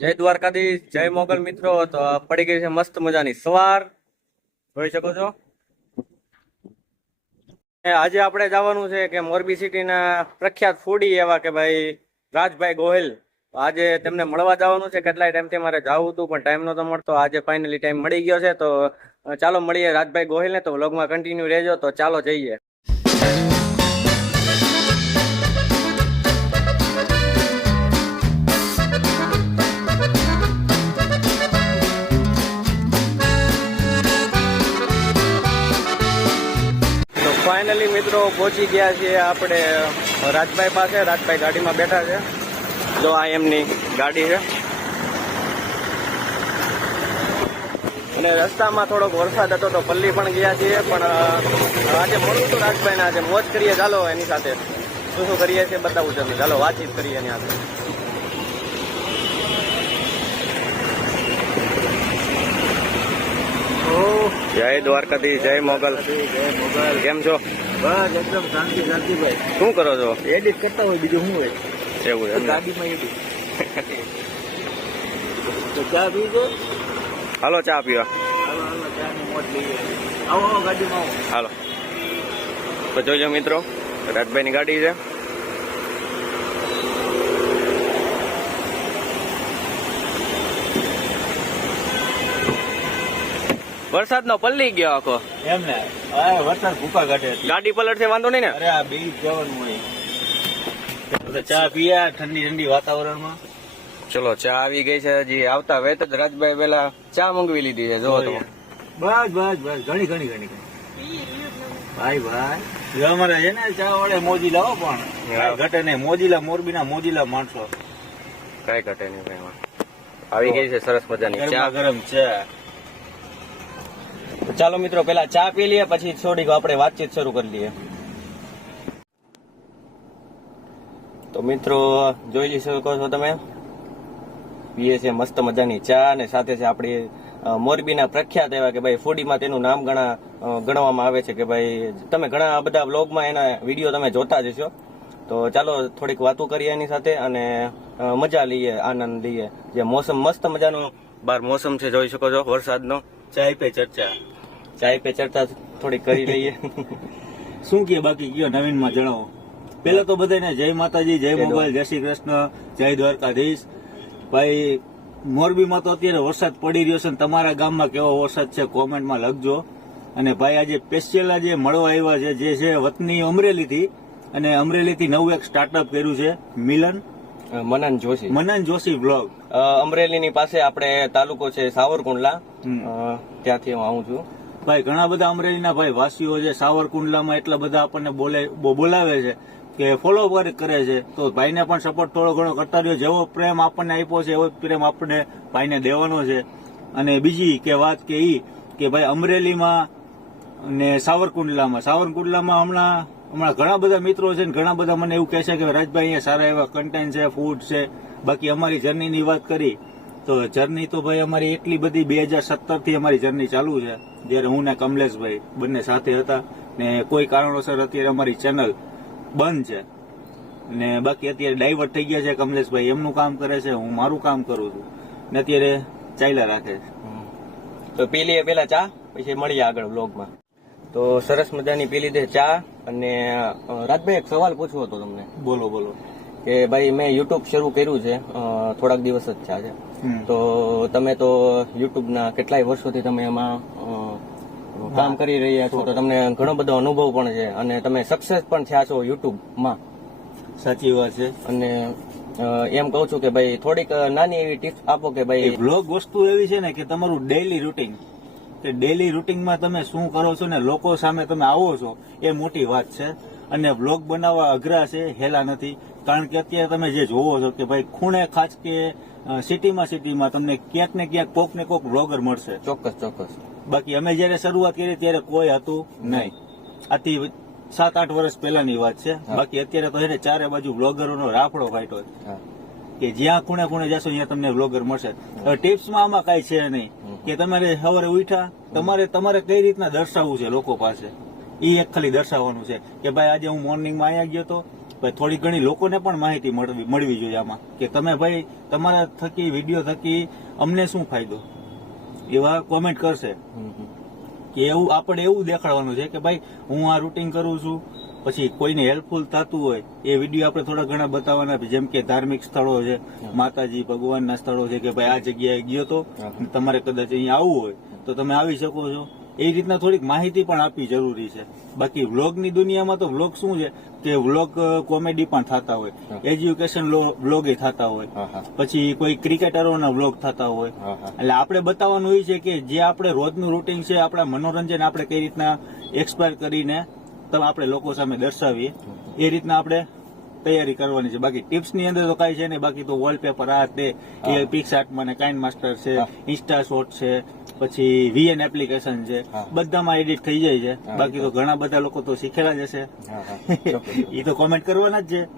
જય દ્વારકાધીશ, જય મોગલ મિત્રો. તો પડી ગઈ છે મસ્ત મજાની સવાર, જોઈ શકો છો. આજે આપણે જવાનું છે કે મોરબી સિટીના પ્રખ્યાત ફૂડી એવા કે ભાઈ રાજભાઈ ગોહિલ. આજે તેમને મળવા જવાનું છે. કેટલાય ટાઈમથી મારે જવું હતું પણ ટાઈમ નતો મળતો. આજે ફાઇનલી ટાઈમ મળી ગયો છે. તો ચાલો મળીએ રાજભાઈ ગોહિલને. તો વ્લોગમાં કન્ટિન્યુ રહેજો. તો ચાલો જઈએ. ફાઇનલી મિત્રો પહોંચી ગયા છીએ આપણે રાજભાઈ પાસે. રાજભાઈ ગાડીમાં બેઠા છે. જો આ એમની ગાડી છે. અને રસ્તામાં થોડોક વરસાદ હતો તો પલ્લી પણ ગયા છીએ. પણ આજે મળું છું રાજભાઈને. આજે મોજ કરીએ. ચાલો એની સાથે શું શું કરીએ છીએ બતાવું તમને. ચાલો વાતચીત કરીએ એની સાથે. જય દ્વારકાધીશ, જય મોગલ. કેમ છો? બસ એકદમ શાંતિ શાંતિભાઈ. શું કરો છો? એડિટ કરતા હોય, બીજું શું હોય? એવું એમ ને? ગાડીમાં એડિટ. તો ચા પીજો. હાલો ચા પીવા. હાલો હાલો, ચા ની મોજ લઈએ. આવો આવો, ગાડીમાં આવો. હાલો તો જોજો મિત્રો, રાજભાઈની ગાડી છે. વરસાદ નો પલ્લી ગયો આખો. એમ ને, હા વરસાદ ભૂકા કાઢે. ગાડી પલટ છે, વાંધો નહીં ને? અરે આ બી જવાનું હોય. તો ચા પીયા ઠંડી ઠંડી વાતાવરણમાં. ચલો ચા આવી ગઈ છે. હજી આવતા વેત જ રાજભાઈ પેલા ચા મંગવી લીધી છે. જો તો બસ બસ બસ, ઘણી ઘણી ઘણી ઘણી. ભાઈ ભાઈ જો અમારે છે ને ચા વડે મોજીલા હો, પણ કાંઈ ઘટે નહીં. મોજીલા, મોરબીના મોજીલા માણસો. કઈ ઘટે નહીં ભાઈ એમાં. આવી ગઈ છે સરસ મજાની ચા. ગરમ ચા. ચાલો મિત્રો પેલા ચા પી લઈએ, પછી થોડીક આપણે વાતચીત શરૂ કરી લઈએ. તો મિત્રો જોઈ શકો છો તમે, પીએ છે મસ્ત મજાની ચા. અને સાથે છે આપણી મોરબીના પ્રખ્યાત એવા કે ભાઈ ફૂડીમાં તેનું નામ ગણવામાં આવે છે કે ભાઈ તમે ઘણા બધા વ્લોગમાં એના વિડીયો તમે જોતા જ હશો. તો ચાલો થોડીક વાતો કરીએ એની સાથે અને મજા લઈએ, આનંદ લઈએ. જે મોસમ મસ્ત મજાનો બહાર મોસમ છે, જોઈ શકો છો વરસાદનો. ચાય પે ચર્ચા. ચાય પે ચર્ચા થોડીક કરી લઈએ. શું કે બાકી કયો નવીનમાં જણાવો. પેલા તો બધાને જય માતાજી, જય મોગલ, જય શ્રી કૃષ્ણ, જય દ્વારકાધીશ. ભાઈ મોરબીમાં તો અત્યારે વરસાદ પડી રહ્યો છે. તમારા ગામમાં કેવો વરસાદ છે કોમેન્ટમાં લખજો. અને ભાઈ આજે સ્પેશિયલ આજે મળવા આવ્યા છે જે છે વતની અમરેલીથી. અને અમરેલીથી નવું એક સ્ટાર્ટઅપ કર્યું છે મનન જોશી બ્લોગ. અમરેલીની પાસે આપણે તાલુકો છે સાવરકુંડલા, ત્યાંથી હું આવું છું. ભાઈ ઘણા બધા અમરેલીના ભાઈ વાસીઓ છે સાવરકુંડલામાં, એટલા બધા આપણને બોલાવે છે કે ફોલો કરે છે. તો ભાઈને પણ સપોર્ટ થોડો ઘણો કરતા રહ્યો. જેવો પ્રેમ આપણને આપ્યો છે એવો પ્રેમ આપણે ભાઈને દેવાનો છે. અને બીજી કે વાત કે ઈ કે ભાઈ અમરેલીમાં ને સાવરકુંડલામાં હમણાં ઘણા બધા મિત્રો છે ને ઘણા બધા મને એવું કહે છે કે રાજભાઈ અહીંયા સારા એવા કન્ટેન્ટ છે, ફૂડ છે. બાકી અમારી જર્નીની વાત કરી તો જર્ની તો ભાઈ અમારી એટલી બધી 2017 થી અમારી જર્ની ચાલુ છે. જ્યારે હું ને કમલેશભાઈ બંને સાથે હતા ને કોઈ કારણોસર અત્યારે અમારી ચેનલ બંધ છે. ને બાકી અત્યારે ડાયવર્ટ થઈ ગયા છે. કમલેશભાઈ એમનું કામ કરે છે, હું મારું કામ કરું છું ને અત્યારે ચાલ્યા રાખે છે. તો પી લઈએ પેલા ચા, પછી મળીએ આગળ વ્લોગમાં. તો સરસ મજાની પી લીધે ચા. અને રાજભાઈ એક સવાલ પૂછવો હતો તમને. બોલો બોલો. કે ભાઈ મેં યુટ્યુબ શરૂ કર્યું છે, થોડાક દિવસ જ થયા છે. તો તમે તો યુટ્યુબના કેટલાય વર્ષોથી તમે એમાં કામ કરી રહ્યા છો, તો તમને ઘણો બધો અનુભવ પણ છે અને તમે સક્સેસ પણ થયા છો યુટ્યુબમાં. સાચી વાત છે. અને એમ કહું છું કે ભાઈ થોડીક નાની એવી ટિપ્સ આપો કે ભાઈ બ્લોગ વસ્તુ એવી છે ને કે તમારું ડેઈલી રૂટીન, કે ડેઈલી રૂટીનમાં તમે શું કરો છો ને લોકો સામે તમે આવો છો એ મોટી વાત છે. અને બ્લોગ બનાવવા અઘરા છે, હેલા નથી. કારણ કે અત્યારે તમે જે જોવો છો કે ભાઈ ખૂણે ખાસ કે સિટીમાં તમને ક્યાંક ને ક્યાંક કોક ને કોક બ્લોગર મળશે. ચોક્કસ. બાકી અમે જયારે શરૂઆત કરી ત્યારે કોઈ હતું નહીં. આથી 7-8 વર્ષ પહેલાની વાત છે. બાકી અત્યારે તો એને ચારે બાજુ બ્લોગરોનો રાફડો ફાટ્યો છે કે જ્યાં ખૂણે જશો ત્યાં તમને બ્લોગર મળશે. ટિપ્સમાં આમાં કઈ છે નહીં કે તમારે સવારે ઉઠ્યા તમારે કઈ રીતના દર્શાવવું છે લોકો પાસે, એ એક ખાલી દર્શાવવાનું છે કે ભાઈ આજે હું મોર્નિંગમાં અહીંયા ગયો હતો, ભાઈ થોડી ઘણી લોકોને પણ માહિતી મળવી જોઈએ આમાં, કે તમે ભાઈ તમારા થકી વિડીયો થકી અમને શું ફાયદો, એવા કોમેન્ટ કરશે કે એવું આપણે એવું દેખાડવાનું છે કે ભાઈ હું આ રૂટિન કરું છું. પછી કોઈને હેલ્પફુલ થતું હોય એ વિડીયો આપણે થોડા ઘણા બતાવવાના, જેમ કે ધાર્મિક સ્થળો છે, માતાજી ભગવાનના સ્થળો છે, કે ભાઈ આ જગ્યાએ ગયો તો તમારે કદાચ અહીંયા આવવું હોય તો તમે આવી શકો છો. એ રીતના થોડીક માહિતી પણ આપવી જરૂરી છે. બાકી વ્લોગની દુનિયામાં તો વ્લોગ શું છે કે વ્લોગ કોમેડી પણ થતા હોય, એજ્યુકેશન વ્લોગ એ થતા હોય, પછી કોઈ ક્રિકેટરોના વ્લોગ થતા હોય. એટલે આપણે બતાવવાનું એ છે કે જે આપણે રોજનું રૂટીન છે, આપણા મનોરંજન આપણે કઈ રીતના એક્સપાયર કરીને આપણે લોકો સામે દર્શાવીએ, એ રીતના આપણે તૈયારી કરવાની છે. બાકી ટિપ્સ ની અંદર તો કઈ છે ને, બાકી તો વોલપેપર આ તે એ પિક્સઆર્ટમાં ને કાઇન માસ્ટર છે, ઇન્સ્ટા શોટ છે, પછી VN એપ્લિકેશન છે, બધામાં એડિટ થઈ જાય છે. બાકી તો ઘણા બધા લોકો તો શીખેલા જ હશે, એ તો કોમેન્ટ કરવાના જ છે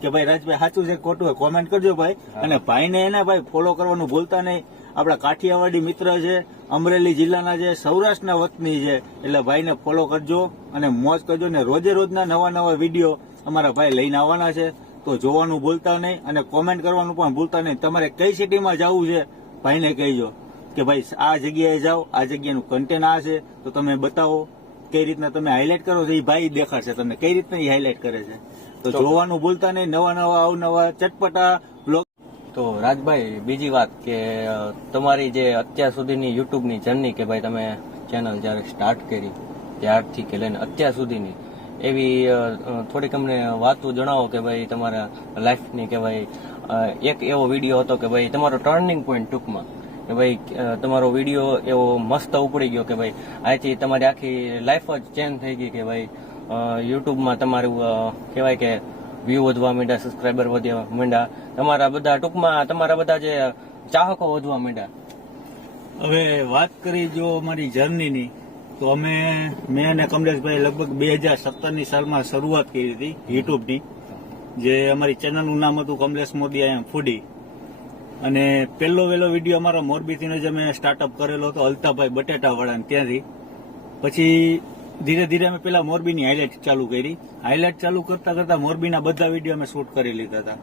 કે ભાઈ રાજભાઈ સાચું છે ખોટું હોય કોમેન્ટ કરજો ભાઈ. અને ભાઈને એને ભાઈ ફોલો કરવાનું ભૂલતા નહીં. આપણા કાઠિયાવાડી મિત્ર છે, અમરેલી જિલ્લાના છે, સૌરાષ્ટ્રના વતની છે, એટલે ભાઈને ફોલો કરજો અને મોજ કરજો. ને રોજે રોજના નવા નવા વિડીયો અમારા ભાઈ લઈને આવવાના છે, તો જોવાનું ભૂલતા નહીં અને કોમેન્ટ કરવાનું પણ ભૂલતા નહીં. તમારે કઈ સિટીમાં જવું છે ભાઈને કહેજો કે ભાઈ આ જગ્યાએ જાઓ, આ જગ્યાનું કન્ટેન્ટ આ છે, તો તમે બતાવો કઈ રીતના તમે હાઇલાઇટ કરો છો. એ ભાઈ દેખાડશે તમને કઈ રીતના એ હાઇલાઇટ કરે છે. તો જોવાનું ભૂલતા નહીં. નવા નવા અવનવા ચટપટા બ્લોગ. તો રાજભાઈ બીજી વાત કે તમારી જે અત્યાર સુધીની યુટ્યુબની જર્ની, કે ભાઈ તમે ચેનલ જયારે સ્ટાર્ટ કરી ત્યારથી કે લઈને અત્યાર સુધીની એવી થોડીક અમને વાતો જણાવો કે ભાઈ તમારા લાઈફની, કે ભાઈ એક એવો વિડીયો હતો કે ભાઈ તમારો ટર્નિંગ પોઈન્ટ ટૂંકમાં, કે ભાઈ તમારો વિડીયો એવો મસ્ત ઉપડી ગયો કે ભાઈ અહીંથી તમારી આખી લાઈફ જ ચેન્જ થઈ ગઈ, કે ભાઈ યુટ્યુબમાં તમારું કહેવાય કે વ્યૂ વધવા માંડ્યા, સબસ્ક્રાઈબર વધવા માંડ્યા, તમારા બધા ટૂંકમાં તમારા બધા જે ચાહકો વધવા માંડ્યા. હવે વાત કરી જો અમારી જર્નીની, તો મેં અને કમલેશભાઈ લગભગ 2017ની સાલમાં શરૂઆત કરી હતી યુટ્યુબની. જે અમારી ચેનલનું નામ હતું કમલેશ મોદી આઈ એમ ફૂડી. અને પહેલો વહેલો વિડીયો અમારો મોરબીથી જ અમે સ્ટાર્ટઅપ કરેલો હતો, અલ્તાભાઈ બટેટાવાળા ત્યાંથી. પછી ધીરે ધીરે અમે પેલા મોરબીની હાઇલાઇટ ચાલુ કરી. હાઇલાઇટ ચાલુ કરતા કરતા મોરબીના બધા વિડીયો અમે શૂટ કરી લીધા હતા.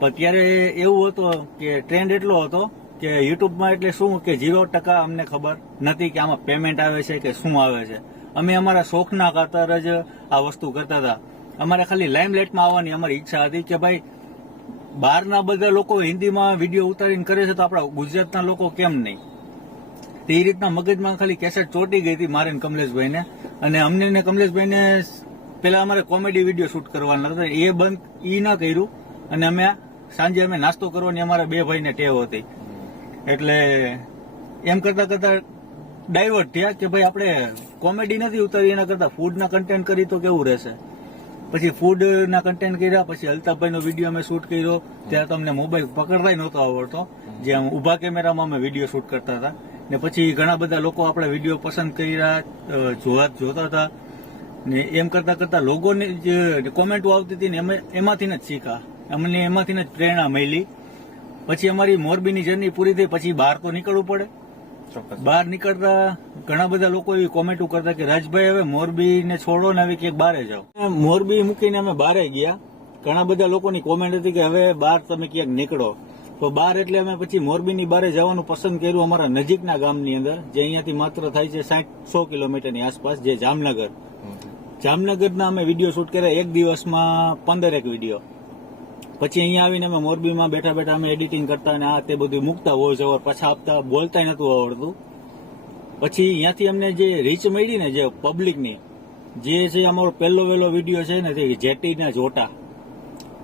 પણ ત્યારે એવું હતું કે ટ્રેન્ડ એટલો હતો કે યુટ્યુબમાં એટલે શું કે 0% અમને ખબર નથી કે આમાં પેમેન્ટ આવે છે કે શું આવે છે. અમે અમારા શોખના ખાતર જ આ વસ્તુ કરતા હતા. અમારે ખાલી લાઇમલાઇટમાં આવવાની અમારી ઈચ્છા હતી કે ભાઈ બહારના બધા લોકો હિન્દીમાં વિડીયો ઉતારીને કરે છે, તો આપણા ગુજરાતના લોકો કેમ નહીં. તે રીતના મગજમાં ખાલી કેસેટ ચોટી ગઈ હતી મારે કમલેશભાઈને. અને અમને ને કમલેશભાઈને પેલા અમારે કોમેડી વિડીયો શૂટ કરવાના હતા, એ બંધ ઈ ના કર્યું. અને સાંજે અમે નાસ્તો કરવાની અમારા બે ભાઈને ટેવ હતી. એટલે એમ કરતા કરતા ડાયવર્ટ થયા કે ભાઈ આપણે કોમેડી નથી ઉતારી, એના કરતા ફૂડના કન્ટેન્ટ કરી તો કેવું રહેશે. પછી ફૂડના કન્ટેન્ટ કર્યા. પછી અલ્તાફભાઈનો વિડીયો અમે શૂટ કર્યો. ત્યારે તો અમને મોબાઈલ પકડતા નહોતો આવડતો, જે આમ ઊભા કેમેરામાં અમે વિડીયો શૂટ કરતા હતા. ને પછી ઘણા બધા લોકો આપણા વિડીયો પસંદ કર્યા, જોતા હતા. ને એમ કરતા કરતા લોકોની જે કોમેન્ટો આવતી હતી ને એમાંથી જ શીખા, અમને એમાંથી જ પ્રેરણા મળી. પછી અમારી મોરબીની જર્ની પૂરી થઈ. પછી બહાર તો નીકળવું પડે. બહાર નીકળતા ઘણા બધા લોકો એવી કોમેન્ટો કરતા કે રાજભાઈ હવે મોરબી ને છોડો ને હવે ક્યાંક બહાર જાઓ. મોરબી મૂકીને અમે બહાર ગયા. ઘણા બધા લોકોની કોમેન્ટ હતી કે હવે બહાર તમે ક્યાંક નીકળો. તો બહાર એટલે અમે પછી મોરબીની બહાર જવાનું પસંદ કર્યું અમારા નજીકના ગામની અંદર, જે અહીંયાથી માત્ર થાય છે 60-100 કિલોમીટરની આસપાસ, જે જામનગર. જામનગરના અમે વિડીયો શૂટ કર્યા એક દિવસમાં 15 વિડીયો. પછી અહીંયા આવીને અમે મોરબીમાં બેઠા બેઠા અમે એડિટિંગ કરતા અને આ તે બધું મૂકતા, વોઇસ ઓવર પાછા આપતા, બોલતા નતું આવડતું. પછી અહીંયાથી અમને જે રીચ મળી ને, જે પબ્લિકની, જે છે અમારો પહેલો વહેલો વિડીયો છે ને, તે જેટીના જોટા,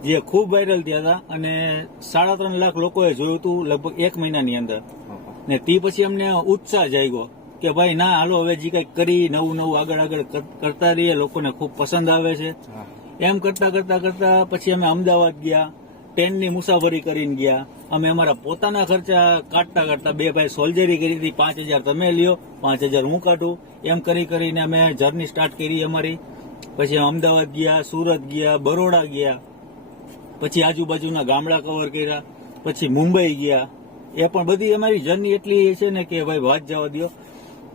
જે ખૂબ વાયરલ થયા હતા અને 3.5 લાખ લોકોએ જોયું હતું લગભગ 1 મહિનાની અંદર. ને તે પછી અમને ઉત્સાહ જાગ્યો કે ભાઈ ના હાલો હવે જે કંઈક કરી નવું આગળ કરતા રહીએ, લોકોને ખૂબ પસંદ આવે છે. એમ કરતા કરતા પછી અમે અમદાવાદ ગયા, ટ્રેનની મુસાફરી કરીને ગયા. અમે અમારા પોતાના ખર્ચા કાઢતા 2 ભાઈ સોલ્જરી કરી હતી. 5,000 તમે લ્યો, 5,000 હું કાઢું. એમ કરીને અમે જર્ની સ્ટાર્ટ કરી અમારી. પછી અમદાવાદ ગયા, સુરત ગયા, બરોડા ગયા, પછી આજુબાજુના ગામડા કવર કર્યા, પછી મુંબઈ ગયા. એ પણ બધી અમારી જર્ની એટલી છે ને કે ભાઈ વાત જવા દો,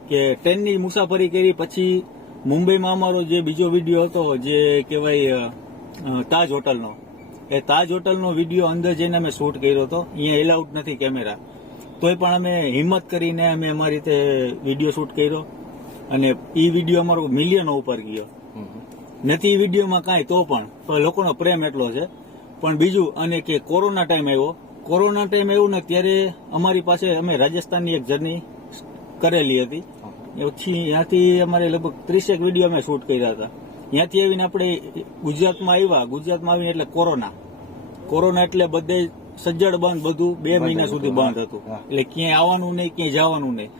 કે ટ્રેનની મુસાફરી કરી. પછી મુંબઈમાં અમારો જે બીજો વિડીયો હતો, જે કહેવાય તાજ હોટલનો. એ તાજ હોટલનો વિડીયો અંદર જઈને અમે શૂટ કર્યો હતો. અહીંયા એલાઉડ નથી કેમેરા, તોય પણ અમે હિંમત કરીને અમે અમારી રીતે વિડીયો શૂટ કર્યો અને એ વિડીયો અમારો મિલિયનો ઉપર ગયો. નથી એ વિડીયોમાં કાંઈ તો પણ લોકોનો પ્રેમ એટલો છે. પણ બીજું અને કે કોરોના ટાઈમ આવ્યો ને ત્યારે અમારી પાસે અમે રાજસ્થાનની એક જર્ની કરેલી હતી. પછી ત્યાંથી અમારે લગભગ 30 વિડીયો અમે શૂટ કર્યા હતા. ત્યાંથી આવીને આપણે ગુજરાતમાં આવીને એટલે કોરોના એટલે બધે સજ્જડ બંધ, બધું 2 મહિના સુધી બંધ હતું. એટલે ક્યાંય આવવાનું નહીં, ક્યાંય જવાનું નહીં.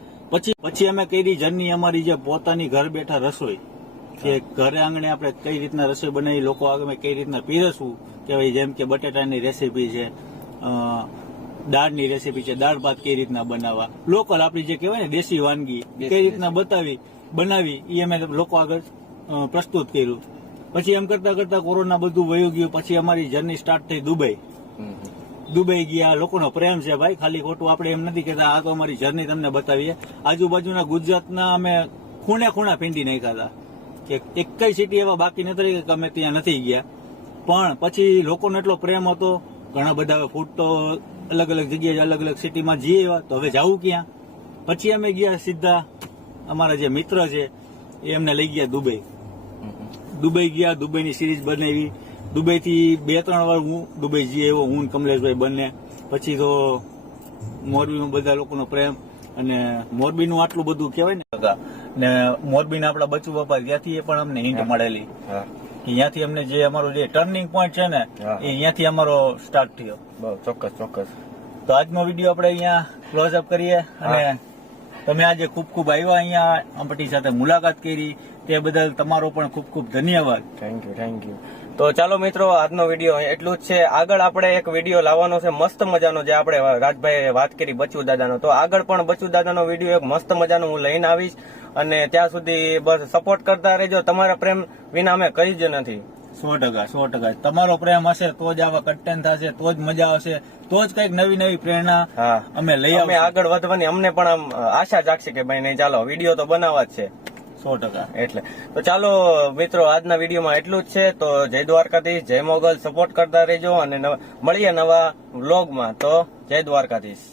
પછી અમે કરી જર્ની અમારી જે પોતાની ઘર બેઠા રસોઈ, કે ઘરે આંગણે આપણે કઈ રીતના રસોઈ બનાવી, લોકો આગળ કઈ રીતના પીરસવું, કે ભાઈ જેમ કે બટેટાની રેસીપી છે, દાળની રેસીપી છે, દાળ ભાત કઈ રીતના બનાવવા, લોકલ આપણી જે કહેવાય ને દેશી વાનગી કઈ રીતના બનાવી એ અમે લોકો આગળ પ્રસ્તુત કર્યું. પછી એમ કરતા કરતા કોરોના બધું વયું ગયું. પછી અમારી જર્ની સ્ટાર્ટ થઈ દુબઈ ગયા. લોકોનો પ્રેમ છે ભાઈ, ખાલી ખોટું આપણે એમ નથી કહેતા. આ તો અમારી જર્ની તમને બતાવીએ. આજુબાજુના ગુજરાતના અમે ખૂણા ફીંડી નાખ્યા હતા, કે એક કઈ સિટી એવા બાકી નથી કે અમે ત્યાં નથી ગયા. પણ પછી લોકોનો એટલો પ્રેમ હતો. ઘણા બધા ફૂડ તો અલગ અલગ જગ્યાએ અલગ અલગ સિટીમાં જઈએ, તો હવે જવું ક્યાં? પછી અમે ગયા સીધા, અમારા જે મિત્ર છે એ અમને લઈ ગયા દુબઈ ગયા. દુબઈની સિરીઝ બનાવી. દુબઈથી 2-3 વાર હું દુબઈ જઈ આવ્યો, હું કમલેશભાઈ બંને. પછી તો મોરબીમાં બધા લોકોનો પ્રેમ, અને મોરબીનું આટલું બધું કહેવાય ને મોરબીના આપણા બચુ બાપા, ત્યાંથી પણ અમને હિન્ટ મળેલી. અહીંયાથી અમને જે અમારો જે ટર્નિંગ પોઈન્ટ છે ને એ અહીંયાથી અમારો સ્ટાર્ટ થયો. ચોક્કસ. તો આજનો વિડીયો આપણે અહીંયા ક્લોઝ અપ કરીએ. અને તમે આજે ખૂબ આવ્યા, અહીંયા આપણી સાથે મુલાકાત કરી, તે બદલ તમારો પણ ખૂબ ધન્યવાદ. Thank you. તો ચાલો મિત્રો, આજનો વિડીયો એટલું જ છે. આગળ આપણે એક વિડીયો લાવવાનો છે મસ્ત મજાનો, જે આપણે રાજભાઈએ વાત કરી બચુ દાદાનો. તો આગળ પણ બચુ દાદાનો વિડીયો એક મસ્ત મજાનો હું લઈને આવીશ. અને ત્યાં સુધી બસ સપોર્ટ કરતા રહેજો. તમારા પ્રેમ વિના અમે કઈ જ નથી. 100%. તમારો પ્રેમ હશે તો જ આવા કન્ટેન્ટ થશે, તો જ મજા આવશે, તો જ કઈક નવી પ્રેરણા અમે લઈ અમે આગળ વધવાની અમને પણ આમ આશા જાગશે કે ભાઈ નહીં ચાલો વિડીયો તો બનાવવા જ છે. 100%. એટલે તો ચાલો મિત્રો, આજના વિડીયોમાં એટલું જ છે. તો જય દ્વારકાધીશ, જય મોગલ. સપોર્ટ કરતા રહેજો અને મળીએ નવા વ્લોગમાં. તો જય દ્વારકાધીશ.